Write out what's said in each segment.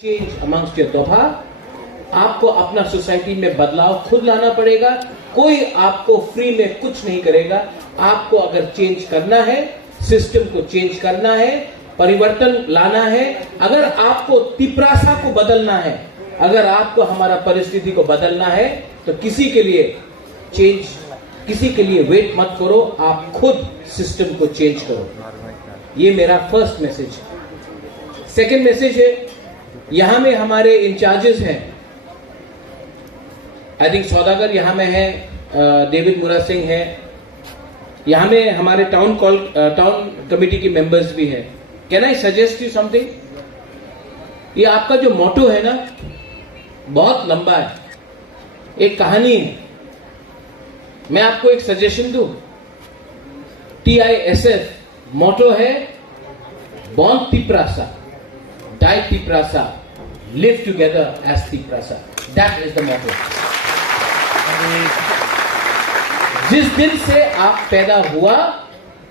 Change amongst your दोहा। आपको अपना society में बदलाव खुद लाना पड़ेगा। कोई आपको फ्री में कुछ नहीं करेगा। आपको अगर चेंज करना है, सिस्टम को चेंज करना है, परिवर्तन लाना है, अगर आपको तिपरासा को बदलना है, अगर आपको हमारा परिस्थिति को बदलना है, तो किसी के लिए चेंज, किसी के लिए वेट मत करो, आप खुद सिस्टम को चेंज करो। ये मेरा फर्स्ट मैसेज है। सेकेंड मैसेज है, यहां में हमारे इंचार्जेस हैं, आई थिंक सौदागर यहां में है, डेविड मुरा सिंह है, यहां में हमारे टाउन कमेटी के मेंबर्स भी हैं। Can I suggest you something? ये आपका जो मोटो है ना, बहुत लंबा है, एक कहानी है। मैं आपको एक सजेशन दूं, TISF मोटो है, born Tiprasa, die Tiprasa, live together as Tiprasa. That is the motto. जिस दिन से आप पैदा हुआ,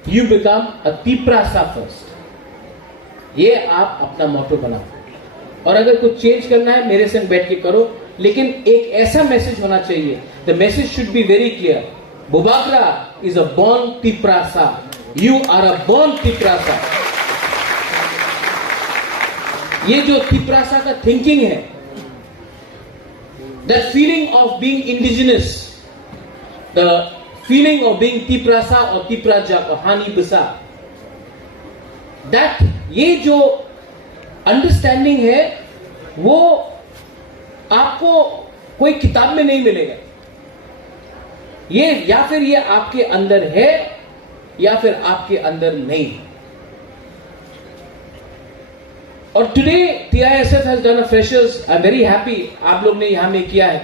you become a Tiprasa first. ये आप अपना मोटो बनाओ। और अगर कुछ चेंज करना है, मेरे संग बैठ के करो, लेकिन एक ऐसा मैसेज होना चाहिए, the message should be very clear. Bubagra is a born Tiprasa. You are a born Tiprasa. ये जो तिपरासा का थिंकिंग है, that feeling of being indigenous, the feeling of being Tiprasa और तिपराजा को हानि बसा, दैट ये जो अंडरस्टैंडिंग है, वो आपको कोई किताब में नहीं मिलेगा। ये या फिर ये आपके अंदर है या फिर आपके अंदर नहीं है। और today TISF has done a freshers, I'm very happy, आप लोग ने यहां में किया है।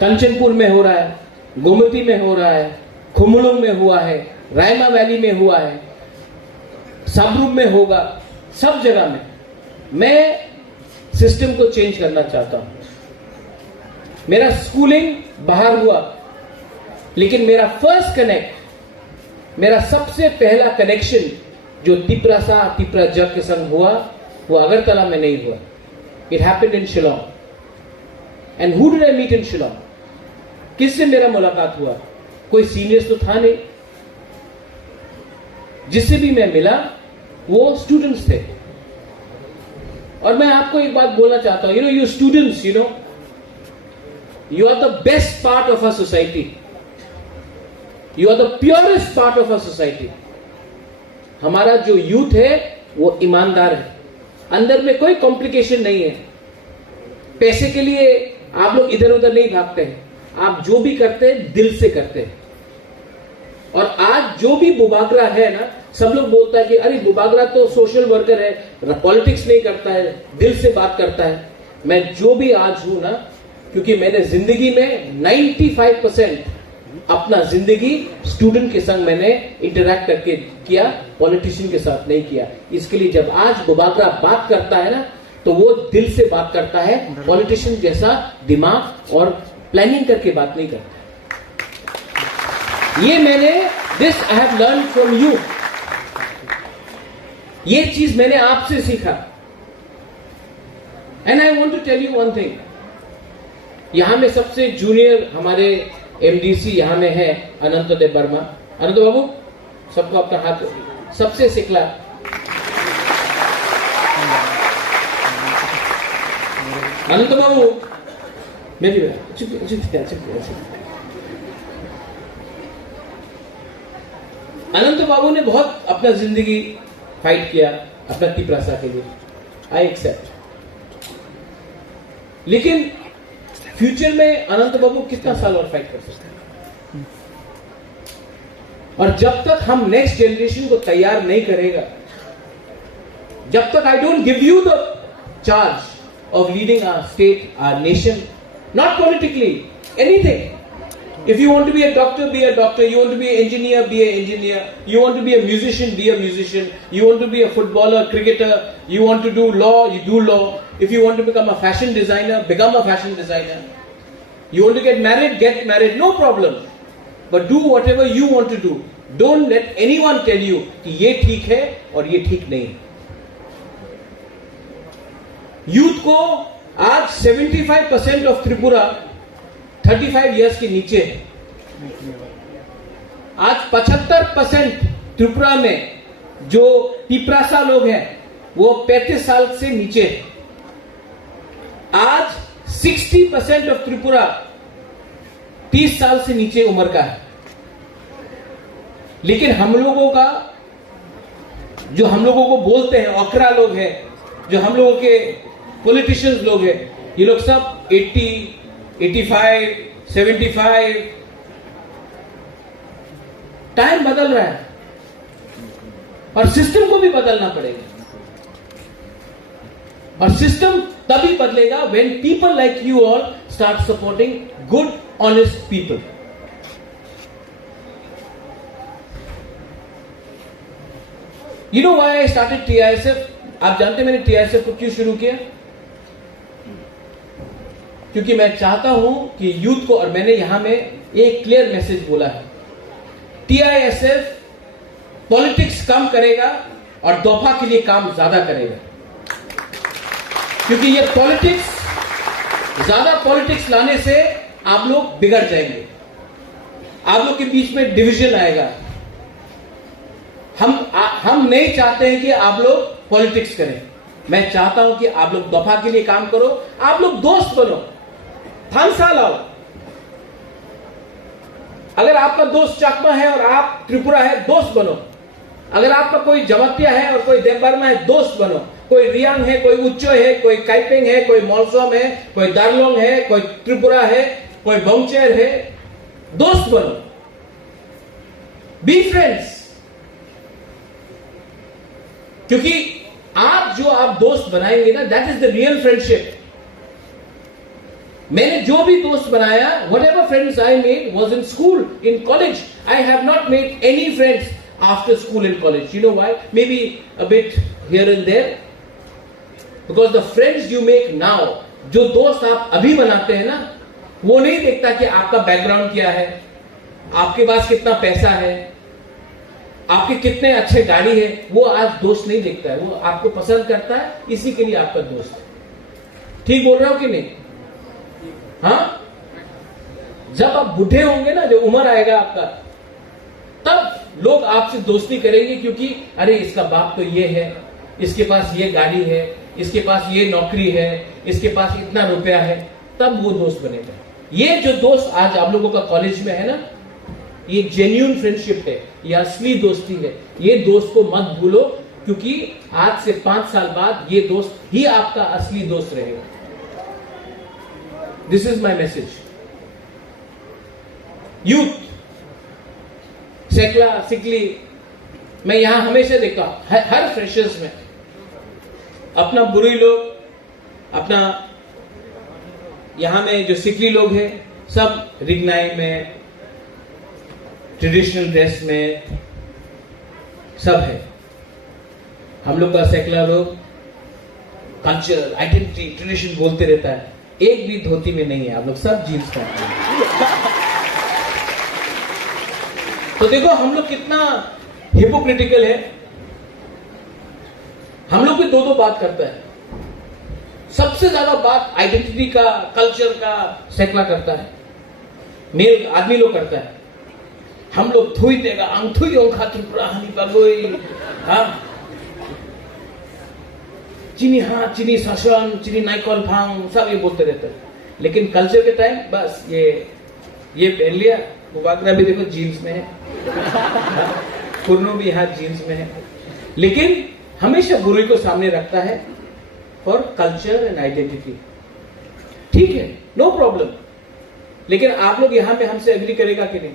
कंचनपुर में हो रहा है, गोमती में हो रहा है, खुमलुंग में हुआ है, रायमा वैली में हुआ है, साबरूम में होगा, सब जगह में। मैं सिस्टम को चेंज करना चाहता हूं। मेरा स्कूलिंग बाहर हुआ, लेकिन मेरा फर्स्ट कनेक्ट, मेरा सबसे पहला कनेक्शन जो तिपरासा तिपराजा के संग हुआ, वो अगरतला में नहीं हुआ। It happened in Shillong. And who did I meet in Shillong? किससे मेरा मुलाकात हुआ? कोई सीनियर्स तो था नहीं। जिससे भी मैं मिला वो स्टूडेंट्स थे। और मैं आपको एक बात बोलना चाहता हूं, you students, you are the best part of a society, you are the purest part of a society. हमारा जो यूथ है वो ईमानदार है, अंदर में कोई कॉम्प्लिकेशन नहीं है। पैसे के लिए आप लोग इधर उधर नहीं भागते हैं, आप जो भी करते हैं दिल से करते हैं। और आज जो भी बुबागरा है ना, सब लोग बोलता है कि अरे बुबागरा तो सोशल वर्कर है, पॉलिटिक्स नहीं करता है, दिल से बात करता है। मैं जो भी आज हूं ना, क्योंकि मैंने जिंदगी में 95% अपना जिंदगी स्टूडेंट के संग मैंने इंटरैक्ट करके किया, पॉलिटिशियन के साथ नहीं किया। इसके लिए जब आज बुबागरा बात करता है ना, तो वो दिल से बात करता है, पॉलिटिशियन जैसा दिमाग और प्लानिंग करके बात नहीं करता। ये मैंने this I have learn from you, ये चीज मैंने आपसे सीखा। And I want to tell you one thing, यहां में सबसे जूनियर हमारे MDC यहां में है अनंत देव वर्मा। अनंत बाबू, सबको अपना हाथ, सबसे सिखला। अनंत बाबू मेरी अनंत बाबू ने बहुत अपना जिंदगी फाइट किया अपना तिपरासा के लिए, आई एक्सेप्ट। लेकिन फ्यूचर में अनंत बाबू कितना साल और फाइट कर सकते हैं? और जब तक हम नेक्स्ट जनरेशन को तैयार नहीं करेगा, जब तक I don't give you the charge of leading our state, our nation, not politically, anything. If you want to be a doctor, be a doctor. You want to be a engineer, be a engineer. You want to be a musician, be a musician. You want to be a footballer, cricketer, you want to do law, you do law. If you want to become a fashion designer, become a fashion designer. You want to get married, no problem. But do whatever you want to do. Don't let anyone tell you कि ये ठीक है और ये ठीक नहीं है। Youth को आज 75% ऑफ त्रिपुरा 35 इयर्स के नीचे है। आज 75% त्रिपुरा में जो पिपरासा लोग हैं वो 35 साल से नीचे है। आज 60% ऑफ त्रिपुरा 30 साल से नीचे उम्र का है। लेकिन हम लोगों का जो हम लोगों को बोलते हैं ओकरा लोग हैं, जो हम लोगों के पॉलिटिशियंस लोग हैं, ये लोग सब 80, 85, 75। टाइम बदल रहा है और सिस्टम को भी बदलना पड़ेगा। और सिस्टम तभी बदलेगा when people like you all start supporting good honest people. You know why I started TISF? आप जानते हैं मैंने TISF को क्यों शुरू किया? क्योंकि मैं चाहता हूं कि यूथ को, और मैंने यहां में एक क्लियर मैसेज बोला है, TISF पॉलिटिक्स कम करेगा और दफा के लिए काम ज्यादा करेगा। क्योंकि ये ज्यादा पॉलिटिक्स लाने से आप लोग बिगड़ जाएंगे, आप लोग के बीच में डिवीजन आएगा। हम नहीं चाहते हैं कि आप लोग पॉलिटिक्स करें। मैं चाहता हूं कि आप लोग दफा के लिए काम करो, आप लोग दोस्त बनो, थानसा लाओ। अगर आपका दोस्त चकमा है और आप त्रिपुरा है, दोस्त बनो। अगर आपका कोई जमतिया है और कोई देवबर्मा है, दोस्त बनो। कोई रियांग है, कोई उच्चो है, कोई काइपेंग है, कोई मॉलसोम है, कोई दार्लोंग है, कोई त्रिपुरा है, कोई बंगचेर है, दोस्त बनो। Be friends. क्योंकि आप दोस्त बनाएंगे ना, that is the real friendship. मैंने जो भी दोस्त बनाया, whatever friends I made was in school, in college. I have not made any friends after school and college. You know why? Maybe a bit here and there. Because the friends you make now, जो दोस्त आप अभी बनाते हैं ना, वो नहीं देखता कि आपका बैकग्राउंड क्या है, आपके पास कितना पैसा है, आपके कितने अच्छे गाड़ी है। वो आज दोस्त नहीं देखता है, वो आपको पसंद करता है, इसी के लिए आपका दोस्त है। ठीक बोल रहा हूं कि नहीं? हाँ, जब आप बूढ़े होंगे ना, जब उम्र आएगा आपका, तब लोग आपसे दोस्ती करेंगे। क्योंकि अरे इसका बाप तो ये है, इसके पास ये गाड़ी है, इसके पास ये नौकरी है, इसके पास इतना रुपया है, तब वो दोस्त बनेगा। ये जो दोस्त आज आप लोगों का कॉलेज में है ना, ये जेन्युइन फ्रेंडशिप है, ये असली दोस्ती है। ये दोस्त को मत भूलो, क्योंकि आज से 5 साल बाद ये दोस्त ही आपका असली दोस्त रहेगा। This is my message. Youth, सेकला सिकली, मैं यहां हमेशा देखता हूं हर फ्रेशर्स में अपना बुरी लोग, अपना यहां में जो सिकली लोग हैं, सब रिगनाई में, ट्रेडिशनल ड्रेस में सब है। हम लोग का सेकुलर लोग कल्चर, आइडेंटिटी, ट्रेडिशन बोलते रहता है, एक भी धोती में नहीं है। आप लोग सब जीन्स पहनते हैं। तो देखो हम लोग कितना हिपोक्रिटिकल है। हम लोग भी दो बात करता है। सबसे ज्यादा बात आइडेंटिटी का, कल्चर का सेकला करता है, मेल आदमी लोग करता है। हम लोग थुई देगा अंगथुई ओंखा त्रिपुरा हनी बगोई, हाँ चीनी, हाँ चीनी शासन, चीनी नाइकॉल भांग, सब ये बोलते रहते हैं। लेकिन कल्चर के टाइम बस ये पहन लिया। मुबाकरा भी देखो जीन्स में है, कुर्नो भी यहाँ जीन्स में है। लेकिन हमेशा बुराई को सामने रखता है फॉर कल्चर एंड आइडेंटिटी। ठीक है, नो प्रॉब्लम। लेकिन आप लोग यहां पे हमसे एग्री करेगा कि नहीं?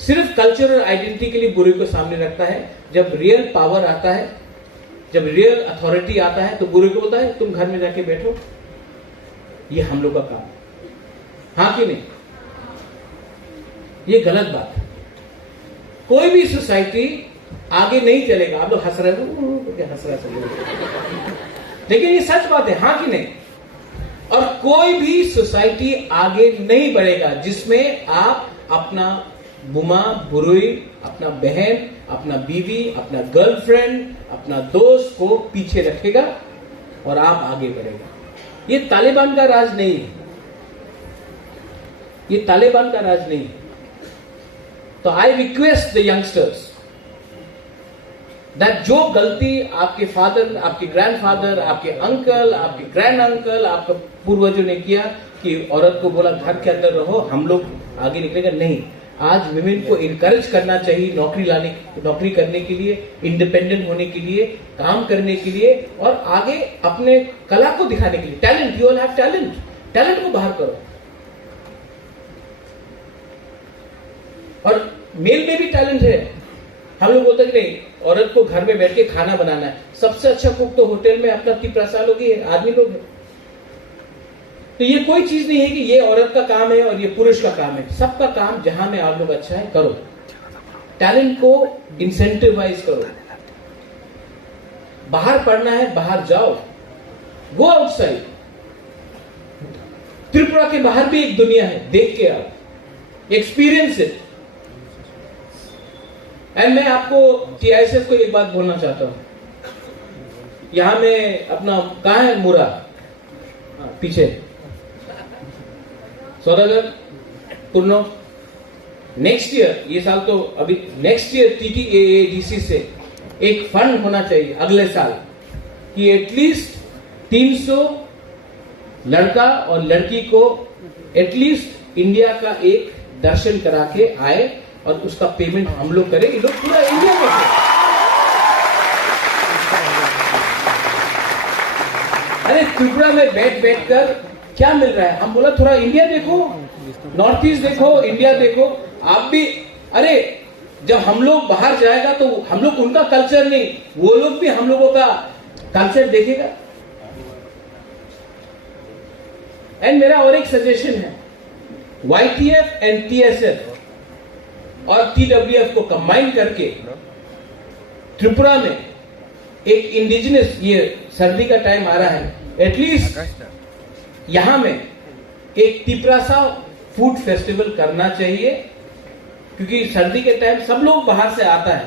सिर्फ कल्चर और आइडेंटिटी के लिए बुराई को सामने रखता है। जब रियल पावर आता है, जब रियल अथॉरिटी आता है, तो बुराई को बोलता है तुम घर में जाके बैठो। ये हम लोग का काम है, हाँ कि नहीं? ये गलत बात है। कोई भी सोसाइटी आगे नहीं चलेगा। आप लोग हंस रहे हो, हंस रहे, लेकिन ये सच बात है, हाँ कि नहीं? और कोई भी सोसाइटी आगे नहीं बढ़ेगा जिसमें आप अपना बुमा बुरुई, अपना बहन, अपना बीवी, अपना गर्लफ्रेंड, अपना दोस्त को पीछे रखेगा और आप आगे बढ़ेगा। ये तालिबान का राज नहीं है, ये तालिबान का राज नहीं है। तो I request the youngsters that जो गलती आपके फादर, आपके ग्रैंडफादर, आपके अंकल, आपके ग्रैंड अंकल, आपके पूर्वजों ने किया कि औरत को बोला घर के अंदर रहो, हम लोग आगे निकलेगा, नहीं। आज विमेन को इनकरेज करना चाहिए नौकरी करने के लिए, इंडिपेंडेंट होने के लिए, काम करने के लिए और आगे अपने कला को दिखाने के लिए। Talent, you all have talent, talent को बाहर करो। और मेल में भी टैलेंट है। हम लोग बोलते हैं कि नहीं, औरत को घर में बैठ के खाना बनाना है। सबसे अच्छा कुक तो होटल में अपना 30 साल होगी आदमी लोग है। तो ये कोई चीज नहीं है कि ये औरत का काम है और ये पुरुष का काम है। सबका काम जहां में आप लोग अच्छा है करो, टैलेंट को इंसेंटिवाइज करो। बाहर पढ़ना है, बाहर जाओ, गो आउटसाइड। त्रिपुरा के बाहर भी एक दुनिया है, देख के आओ, एक्सपीरियंस इट। एंड मैं आपको TISF को एक बात बोलना चाहता हूं। यहां में अपना कहां है मुरा, पीछे सौदागर पूर्णो। नेक्स्ट ईयर, ये साल तो अभी, नेक्स्ट ईयर TTAADC से एक फंड होना चाहिए अगले साल कि एटलीस्ट 300 लड़का और लड़की को एटलीस्ट इंडिया का एक दर्शन करा के आए और उसका पेमेंट हम लोग करें। ये लोग पूरा इंडिया में करें। अरे त्रिपुरा में बैठ कर क्या मिल रहा है? हम बोला थोड़ा इंडिया देखो, नॉर्थ ईस्ट देखो, इंडिया देखो। आप भी, अरे जब हम लोग बाहर जाएगा तो हम लोग उनका कल्चर नहीं, वो लोग भी हम लोगों का कल्चर देखेगा। एंड मेरा और एक सजेशन है, YTF एंड TSF और TWF को कंबाइन करके त्रिपुरा में एक इंडिजिनस, ये सर्दी का टाइम आ रहा है, एटलीस्ट यहां में एक तिपरासा फूड फेस्टिवल करना चाहिए, क्योंकि सर्दी के टाइम सब लोग बाहर से आता है।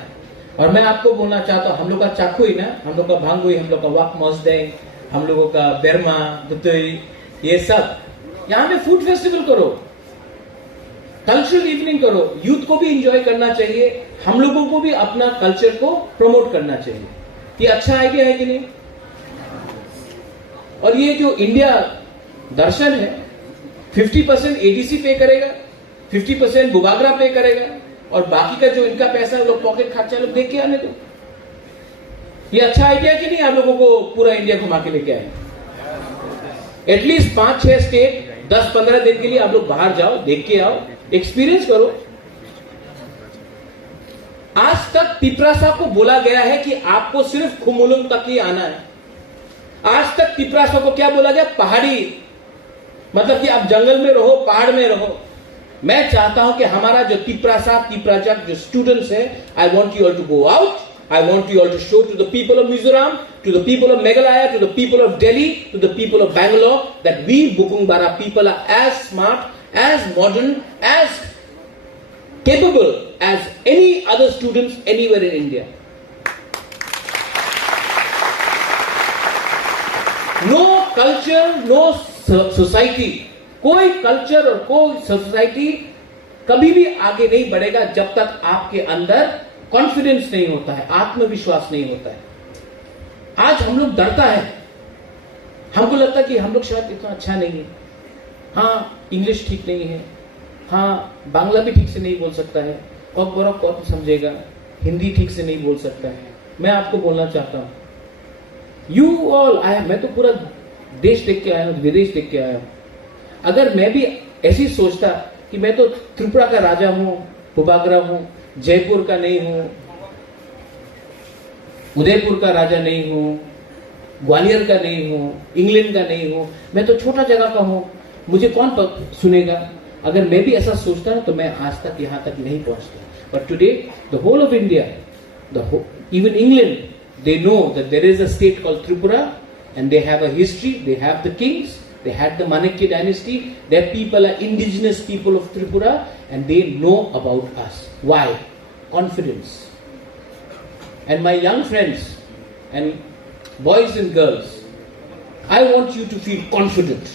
और मैं आपको बोलना चाहता हूं, हम लोग का चाकू ही ना, हम लोग का भांगुई, हम लोग का वाक मौजदेंग, हम लोगों का बेरमा बुतुई, ये सब यहां में फूड फेस्टिवल करो, कल्चरल इवनिंग करो। यूथ को भी एंजॉय करना चाहिए, हम लोगों को भी अपना कल्चर को प्रमोट करना चाहिए। ये अच्छा आइडिया है कि नहीं? और ये जो इंडिया दर्शन है, 50% ADC पे करेगा, 50% बुबागरा पे करेगा और बाकी का जो इनका पैसा लोग पॉकेट खर्चा लोग देख के आने दो। ये अच्छा आइडिया कि नहीं? आप लोगों को पूरा इंडिया घुमा के लेके आए, एटलीस्ट 5-6 स्टेट 10-15 दिन के लिए आप लोग बाहर जाओ, देख के आओ, एक्सपीरियंस करो। आज तक तिपरासा को बोला गया है कि आपको सिर्फ खुमुलुंग तक ही आना है। आज तक तिपरासा को क्या बोला गया? पहाड़ी, मतलब कि आप जंगल में रहो, पहाड़ में रहो। मैं चाहता हूं कि हमारा जो तिपराचक जो स्टूडेंट्स है, I want you all to go out, I want you all to show to the people of Mizoram, to the people of Meghalaya, to the people of Delhi, to the people of Bangalore, that we Bukungbara people are as smart, as modern, as capable as any other students anywhere in India. No culture, no society, कोई culture और कोई society कभी भी आगे नहीं बढ़ेगा जब तक आपके अंदर कॉन्फिडेंस नहीं होता है, आत्मविश्वास नहीं होता है। आज हम लोग डरता है, हमको लगता है कि हम लोग शायद इतना अच्छा नहीं है, हाँ इंग्लिश ठीक नहीं है, हाँ बांग्ला भी ठीक से नहीं बोल सकता है, कौक बोरा कौक समझेगा, हिंदी ठीक से नहीं बोल सकता है। मैं आपको बोलना चाहता हूं, यू ऑल, मैं तो पूरा देश देख के आया हूं, विदेश देख के आया हूं। अगर मैं भी ऐसी सोचता कि मैं तो त्रिपुरा का राजा हूं, बुबागरा हूं, जयपुर का नहीं हूं, उदयपुर का राजा नहीं हूं, ग्वालियर का नहीं हूं, इंग्लैंड का नहीं हूं, मैं तो छोटा जगह का हूं, मुझे कौन सुनेगा? अगर मैं भी ऐसा सोचता तो मैं आज तक यहां तक नहीं पहुंचता। But today the whole of India, even England, they know that there is a state called Tripura and they have a history, they have the kings, they had the Manakya dynasty, their people are indigenous people of Tripura and they know about us. Why? Confidence. And my young friends and boys and girls, I want you to feel confident.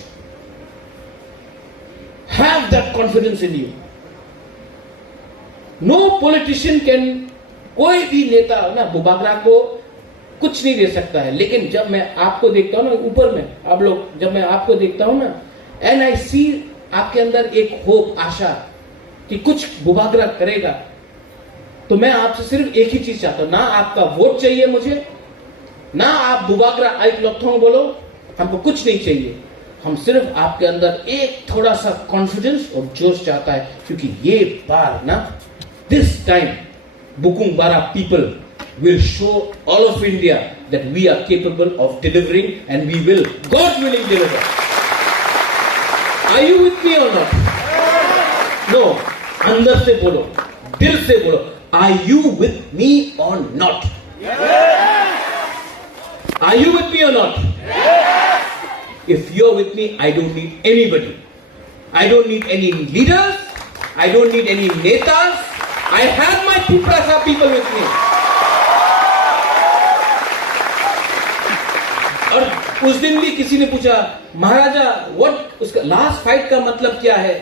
Have that confidence in you. No politician can, कोई भी नेता ना बुबागरा को कुछ नहीं दे सकता है, लेकिन जब मैं आपको देखता हूं ना ऊपर में, आप लोग, जब मैं आपको देखता हूं ना, एंड आई सी आपके अंदर एक होप, आशा कि कुछ बुबागरा करेगा, तो मैं आपसे सिर्फ एक ही चीज चाहता हूं, ना आपका वोट चाहिए मुझे, ना आप बुबागरा आइक लॉथोंग बोलो, हमको कुछ नहीं चाहिए, हम सिर्फ आपके अंदर एक थोड़ा सा कॉन्फिडेंस और जोश चाहता है, क्योंकि ये बार ना, दिस टाइम बुकुंग बारा people will show all of India that we are capable of delivering, and we will, God willing, deliver. Are you with me or not? No, अंदर से बोलो, दिल से बोलो, are you with me or not? Are you with me or not? If you're with me, I don't need anybody. I don't need any leaders. I don't need any netas. I have my Tiprasa people with me. और उस दिन भी किसी ने पूछा, महाराजा what, उसका last fight का मतलब क्या है?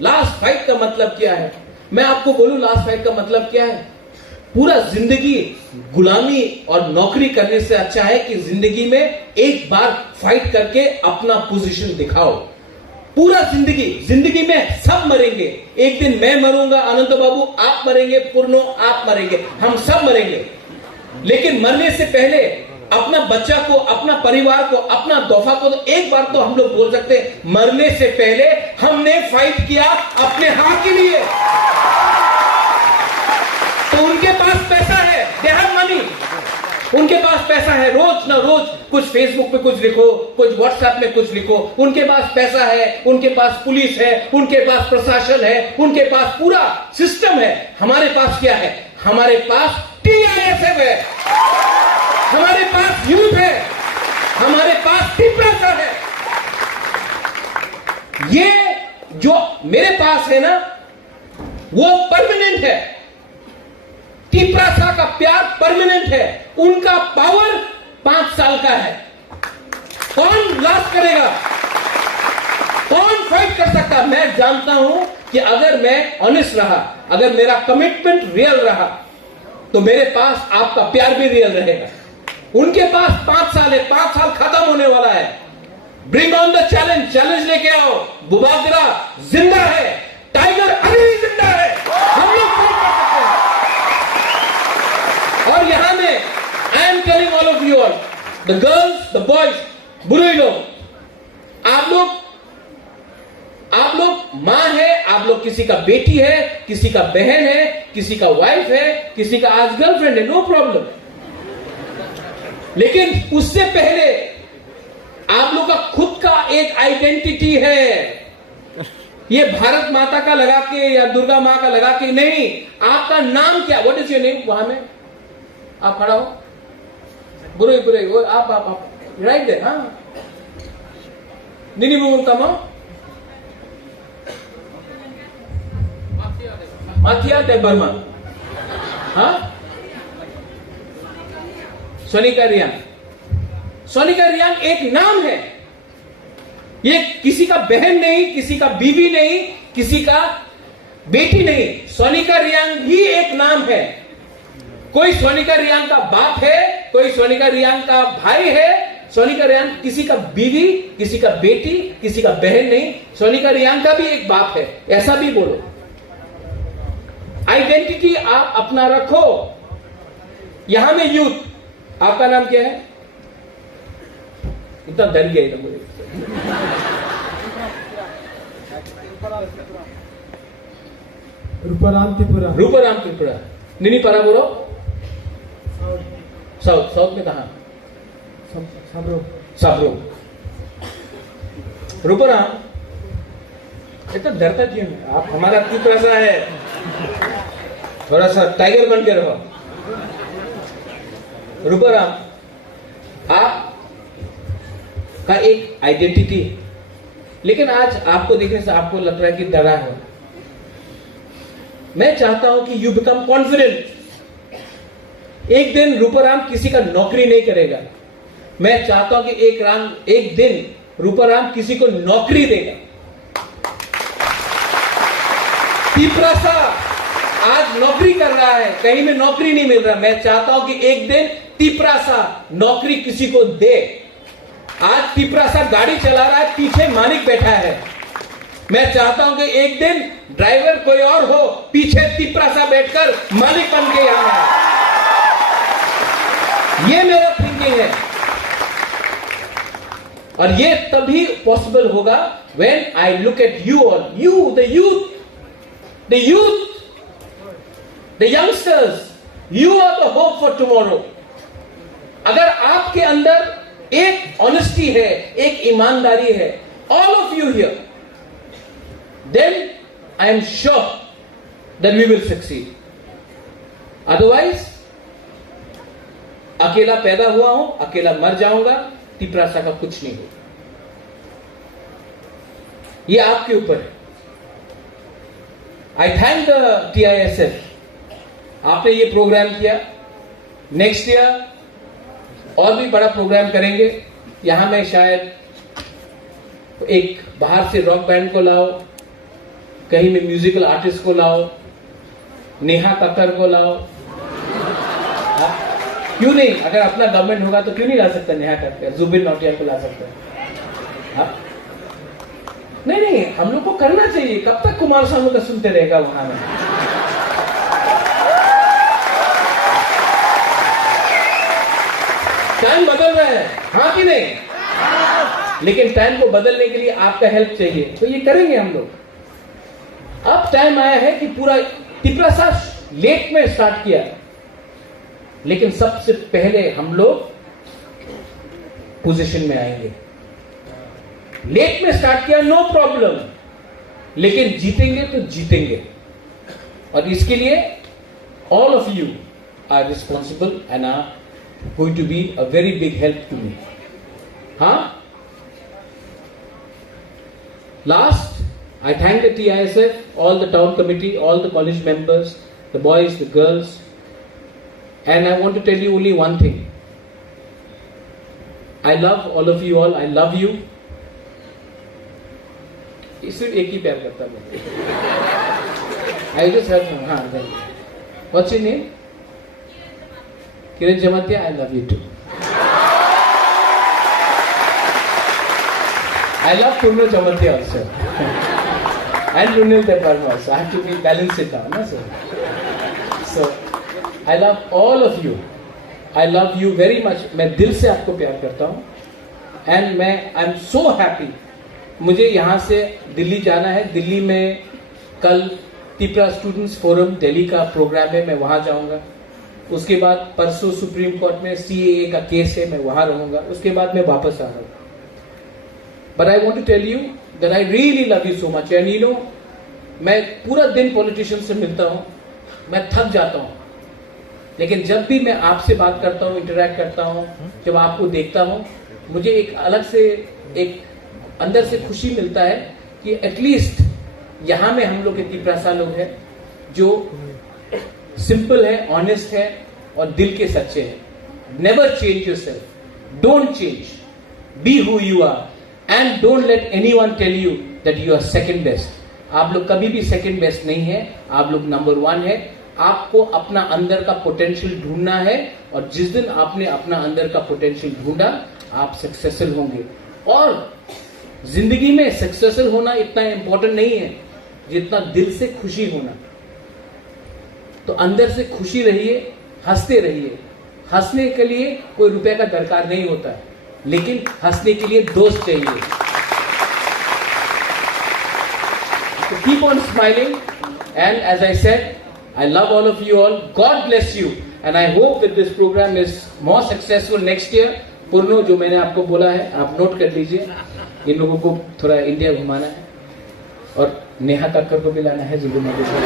लास्ट फाइट का मतलब क्या है? मैं आपको बोलूं लास्ट फाइट का मतलब क्या है? पूरा जिंदगी गुलामी और नौकरी करने से अच्छा है कि जिंदगी में एक बार फाइट करके अपना पोजीशन दिखाओ। पूरा जिंदगी में सब मरेंगे, एक दिन मैं मरूंगा, अनंत बाबू आप मरेंगे, पूर्णो आप मरेंगे, हम सब मरेंगे, लेकिन मरने से पहले अपना बच्चा को, अपना परिवार को, अपना तोहफा को, तो एक बार तो हम लोग बोल सकते हैं, मरने से पहले हमने फाइट किया अपने हाथ के लिए। तो उनके पास पैसा है, दे हैव मनी, उनके पास पैसा है, रोज ना रोज कुछ फेसबुक पे कुछ लिखो, कुछ व्हाट्सएप में कुछ लिखो, उनके पास पैसा है, उनके पास पुलिस है, उनके पास प्रशासन है, उनके पास पूरा सिस्टम है। हमारे पास क्या है? हमारे पास टीआईएसएफ है, हमारे पास यूथ है, हमारे पास टिप्रासा है। ये जो मेरे पास है ना, वो परमानेंट है। टिप्रासा का प्यार परमानेंट है, उनका पावर 5 साल का है। कौन लास्ट करेगा? कौन फाइट कर सकता? मैं जानता हूं कि अगर मैं ऑनेस्ट रहा, अगर मेरा कमिटमेंट रियल रहा, तो मेरे पास आपका प्यार भी रियल रहेगा। उनके पास 5 साल है, 5 साल खत्म होने वाला है। Bring on the challenge, challenge लेके आओ। बुबागरा जिंदा है, टाइगर अभी भी जिंदा है, हम लोग फाइट कर सकते हैं। और यहां में I am telling all of you all, the girls, the boys, बुरे लोग, आप लोग मां है, आप लोग किसी का बेटी है, किसी का बहन है, किसी का वाइफ है, किसी का आज गर्लफ्रेंड है, नो प्रॉब्लम। लेकिन उससे पहले आप लोग का खुद का एक आइडेंटिटी है। ये भारत माता का लगा के या दुर्गा मां का लगा के नहीं, आपका नाम क्या? What is your name? वहां में आप खड़ा हो, बुरे बुरे वो आप राइट है। हाँ, निनी बुम तमो माथिया दे बर्मा। हाँ, सोनिका रियांग। सोनिका रियांग एक नाम है, ये किसी का बहन नहीं, किसी का बीवी नहीं, किसी का बेटी नहीं। सोनिका रियांग ही एक नाम है। कोई सोनिका रियांग का बाप है, कोई सोनिका रियांग का भाई है। सोनिका रियांग किसी का बीवी, किसी का बेटी, किसी का बहन नहीं। सोनिका रियांग का भी एक बाप है, ऐसा भी बोलो। आइडेंटिटी आप अपना रखो। यहां में यूथ, आपका नाम क्या है? इतना डर गया था मुझे। रूपाराम त्रिपुरा। रूपाराम त्रिपुरा। निनी परा बोलो। साउथ में कहा? साबरो। रूपाराम, इतना डरता क्यों है? आप हमारा त्रिपुरा है, थोड़ा सा टाइगर बन के रहो। रूपाराम, आप का एक आइडेंटिटी, लेकिन आज आपको देखने से आपको लग रहा है कि डरा है। मैं चाहता हूं कि यू बिकम कॉन्फिडेंट। एक दिन रूपाराम किसी का नौकरी नहीं करेगा, मैं चाहता हूं कि एक दिन रूपाराम किसी को नौकरी देगा। तिपरासा आज नौकरी कर रहा है, कहीं में नौकरी नहीं मिल रहा। मैं चाहता हूं कि एक दिन तिपरासा नौकरी किसी को दे। आज तिपरासा गाड़ी चला रहा है, पीछे मालिक बैठा है। मैं चाहता हूं कि एक दिन ड्राइवर कोई और हो, पीछे तिपरासा बैठकर मालिक बन के यहां आए। ये मेरा थिंकिंग है, और ये तभी पॉसिबल होगा when I look at you all, you the youth, the youngsters, you are the hope for tomorrow. अगर आपके अंदर एक ऑनेस्टी है, एक ईमानदारी है, all of you here, then I am sure that we will succeed. Otherwise, अकेला पैदा हुआ हूं, अकेला मर जाऊंगा, तिपरासा का कुछ नहीं होगा। ये आपके ऊपर है। I thank the TISF. आपने ये प्रोग्राम किया। नेक्स्ट ईयर और भी बड़ा प्रोग्राम करेंगे। यहां में शायद एक बाहर से रॉक बैंड को लाओ, कहीं में म्यूजिकल आर्टिस्ट को लाओ, नेहा कक्कर को लाओ। क्यों नहीं? अगर अपना गवर्नमेंट होगा तो क्यों नहीं ला सकता नेहा कक्कर, जुबिन नौटियाल को ला सकता है। नहीं, हम लोग को करना चाहिए। कब तक कुमार सानू का सुनते रहेगा वहां में? टाइम बदल रहा है, हाँ कि नहीं? लेकिन टाइम को बदलने के लिए आपका हेल्प चाहिए, तो ये करेंगे हम लोग। अब टाइम आया है कि पूरा तिपरासा लेट में स्टार्ट किया, लेकिन सबसे पहले हम लोग पोजीशन में आएंगे। लेट में स्टार्ट किया, नो प्रॉब्लम, लेकिन जीतेंगे तो जीतेंगे। और इसके लिए all of you are responsible and are going to be a very big help to me. हाँ, last, I thank the TISF, all the town committee, all the college members, the boys, the girls, and I want to tell you only one thing. I love all of you all. I love you. सिर्फ एक ही प्यार करता मैं। I just have हाँ, what's your name? Kiran Jamatia, I love you too. I love Purno Jamatia also. And Runil Deparma also. I have to be balanced it down, no, sir? So, I love all of you. I love you very much. मैं दिल से आपको प्यार करता हूँ. And I am so happy. मुझे यहाँ से दिल्ली जाना है। दिल्ली में कल तिपरा स्टूडेंट्स फोरम दिल्ली का प्रोग्राम है, मैं वहाँ जाऊँगा। उसके बाद परसों सुप्रीम कोर्ट में CAA का केस है, मैं वहाँ रहूँगा। उसके बाद मैं वापस आ रहा हूँ। But I want to tell you that I really love you so much. And you know, मैं पूरा दिन पॉलिटिशियन से मिलता हूँ, मैं थक जाता हूँ, लेकिन जब भी मैं आपसे बात करता हूँ, इंटरैक्ट करता हूँ, जब आपको देखता हूँ, मुझे एक अलग से एक अंदर से खुशी मिलता है कि एटलीस्ट यहाँ में हम लोग के तिपरासा लोग हैं जो सिंपल है, ऑनेस्ट है और दिल के सच्चे हैं। Never change yourself, don't change, be who you are and don't let anyone tell you that you are second best. आप लोग कभी भी सेकंड बेस्ट नहीं है, आप लोग नंबर 1 है। आपको अपना अंदर का पोटेंशियल ढूंढना है, और जिस दिन आपने अपना अंदर का पोटेंशियल ढूंढा, आप सक्सेसफुल होंगे। और जिंदगी में सक्सेसफुल होना इतना इंपॉर्टेंट नहीं है जितना दिल से खुशी होना। तो अंदर से खुशी रहिए, हंसते रहिए। हंसने के लिए कोई रुपए का दरकार नहीं होता है, लेकिन हंसने के लिए दोस्त चाहिए। So keep on smiling, and as I said, I love all of you all. God bless you, and I hope that this program is more successful next year. पूर्णो, जो मैंने आपको बोला है आप नोट कर लीजिए। इन लोगों को थोड़ा इंडिया घुमाना है, और नेहा कक्कर को भी लाना है, जुबिन नौटियाल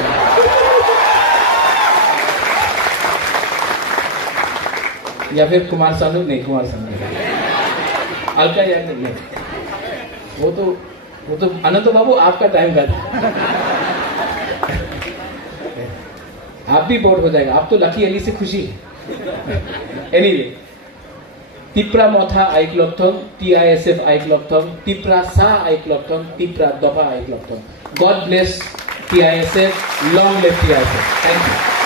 या फिर कुमार सानू। नहीं, कुमार सानू अलका याग्निक नहीं, वो तो अनंत बाबू आपका टाइम का था। आप भी बोर्ड हो जाएगा, आप तो लकी अली से खुशी। Anyway, Tipra Motha Aiklokthom, TISF Aiklokthom, Tipra Sa Aiklokthom, Tipra Dopa Aiklokthom. God bless TISF, long live TISF. Thank you.